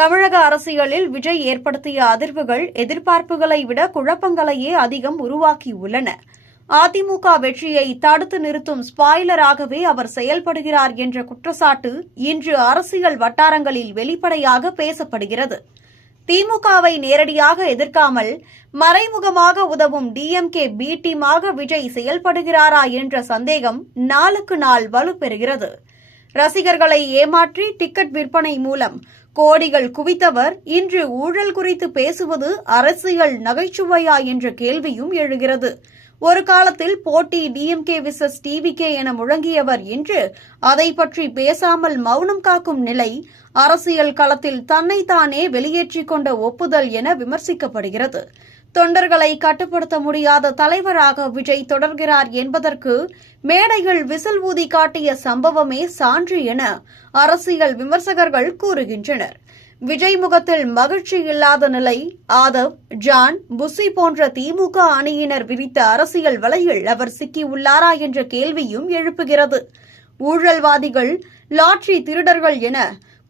தமிழக அரசியலில் விஜய் ஏற்படுத்திய அதிர்வுகள் எதிர்பார்ப்புகளை விட குழப்பங்களையே அதிகம் உருவாக்கியுள்ளன அதிமுக வெற்றியை தடுத்து நிறுத்தும் ஸ்பாய்லராகவே அவர் செயல்படுகிறார் என்ற குற்றச்சாட்டு இன்று அரசியல் வட்டாரங்களில் வெளிப்படையாக பேசப்படுகிறது திமுகவை நேரடியாக எதிர்க்காமல் மறைமுகமாக உதவும் டிஎம்கே பி டீமாக விஜய் செயல்படுகிறாரா என்ற சந்தேகம் நாளுக்கு நாள் வலுப்பெறுகிறது ரசிகர்களை ஏமாற்றி டிக்கெட் விற்பனை மூலம் கோடிகள் குவித்தவர் இன்று ஊழல் குறித்து பேசுவது அரசியல் நகைச்சுவையா என்ற கேள்வியும் எழுகிறது ஒரு காலத்தில் போட்டி டிஎம்கே விசஸ் டிவிகே என முழங்கியவர் இன்று அதை பற்றி பேசாமல் மௌனம் காக்கும் நிலை அரசியல் களத்தில் தன்னைத்தானே வெளியேற்றிக் கொண்ட ஒப்புதல் என விமர்சிக்கப்படுகிறது தொண்டர்களை கட்டுப்படுத்த முடியாத தலைவராக விஜய் தொடர்கிறார் என்பதற்கு மேடைகள் விசில் ஊதி காட்டிய சம்பவமே சான்று என அரசியல் விமர்சகர்கள் கூறுகின்றனர் விஜய் முகத்தில் மகிழ்ச்சி இல்லாத நிலை ஆதவ் ஜான் புசி போன்ற திமுக அணியினர் விரித்த அரசியல் வலையில் அவர் சிக்கியுள்ளாரா என்ற கேள்வியும் எழுப்புகிறது ஊழல்வாதிகள் லாட்ரி திருடர்கள் என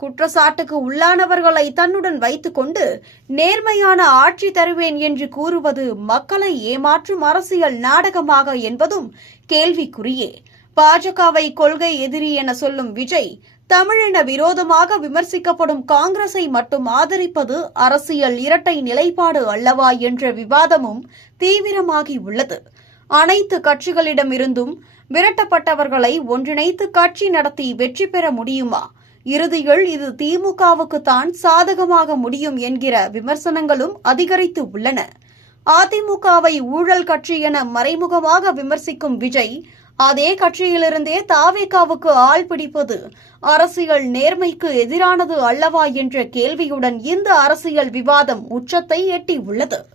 குற்றச்சாட்டுக்கு உள்ளானவர்களை தன்னுடன் வைத்துக்கொண்டு நேர்மையான ஆட்சி தருவேன் என்று கூறுவது மக்களை ஏமாற்றும் அரசியல் நாடகமாக என்பதும் கேள்விக்குறியே பாஜகவை கொள்கை எதிரி என சொல்லும் விஜய் தமிழின விரோதமாக விமர்சிக்கப்படும் காங்கிரஸை மட்டும் ஆதரிப்பது அரசியல் இரட்டை நிலைப்பாடு அல்லவா என்ற விவாதமும் தீவிரமாகி உள்ளது அனைத்து கட்சிகளிடமிருந்தும் விரட்டப்பட்டவர்களை ஒன்றிணைத்து கட்சி நடத்தி வெற்றி பெற முடியுமா இறுதியில் இது திமுகவுக்குத்தான் சாதகமாக முடியும் என்கிற விமர்சனங்களும் அதிகரித்து உள்ளன அதிமுகவை ஊழல் கட்சி என மறைமுகமாக விமர்சிக்கும் விஜய் அதே கட்சியிலிருந்தே தாவேகாவுக்கு ஆள் பிடிப்பது அரசியல் நேர்மைக்கு எதிரானது அல்லவா என்ற கேள்வியுடன் இந்த அரசியல் விவாதம் உச்சத்தை எட்டியுள்ளது